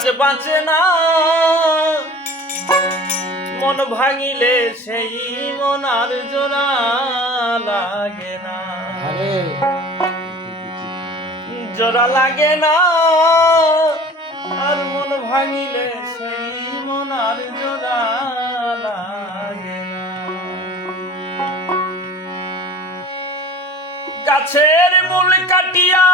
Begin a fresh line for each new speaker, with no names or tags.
কাছে বাঁচে না। মন ভাঙিলে সেই মন আর জোড়া লাগে না। জোড়া লাগে না। আর মন ভাঙিলে সেই মন আর জোড়া লাগে না। গাছের মূল কাটিয়া